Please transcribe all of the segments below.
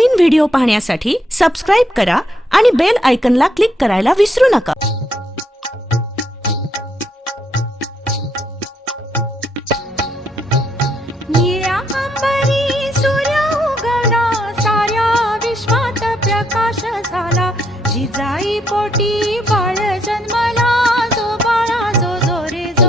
नवनवीन व्हिडिओ पाहण्यासाठी सबस्क्राइब करा आणि बेल आयकॉनला क्लिक करायला विसरू नका। निळ्या अंबरी सूर्य उगवला, साऱ्या विश्वात प्रकाश झाला। जिजाई पोटी बाळ जन्मला, जो बाळा जो जो रे जो।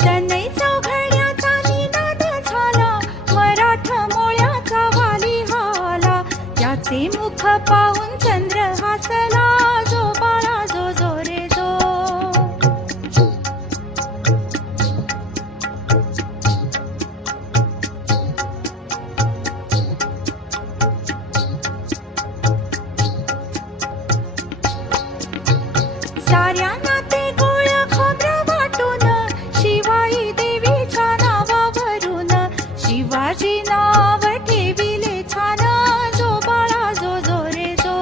सनई चौघड्याचा निनाद झाला, मराठा मोळ्याचा वाली आला। त्याचे मुख पाहून चंद्र हसला, जो बाळा जो जो रे जो। साऱ्या नाते गोळ खोबरं वाटून, शिवाई देवीच्या नावावरून। शिवाजी नाव ठेविले छान, जो बाळा जो जो रे जो।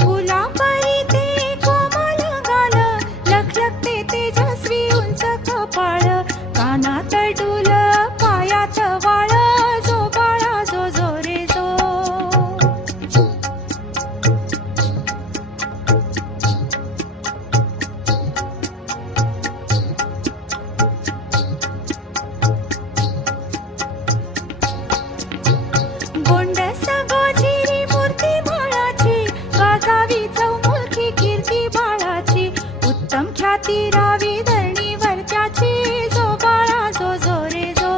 फुलापरी ते कोमल गाल, लखलखते तेजस्वी उंच कपाळ। कानात डुल पायात वाळ, जो बाळा जो जो रे जो। गोंडस गोजिरी मूर्ती बाळाची, गाजावी चौमुखी कीर्ती बाळाची। उत्तम ख्याती रावी धरणीवर त्याची, जो बाळा जो जो रे जो।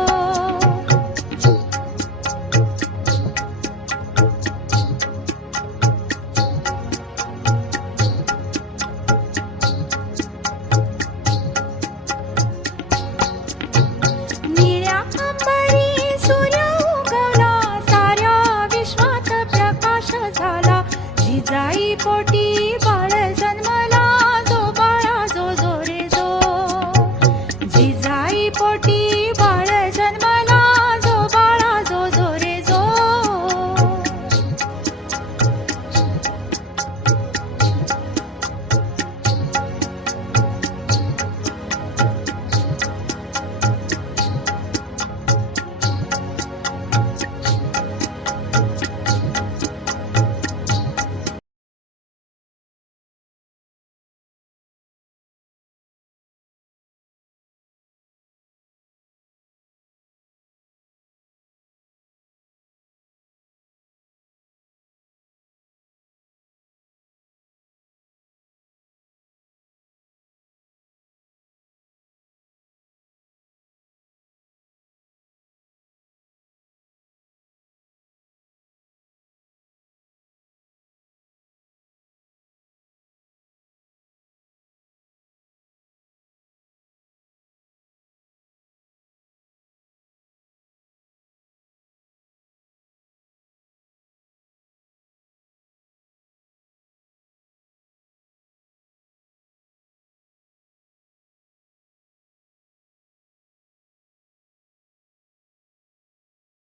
निळ्या अंबरी सूर्य उगवला, साऱ्या विश्वात प्रकाश झाला। जिजाई पोटी बाळ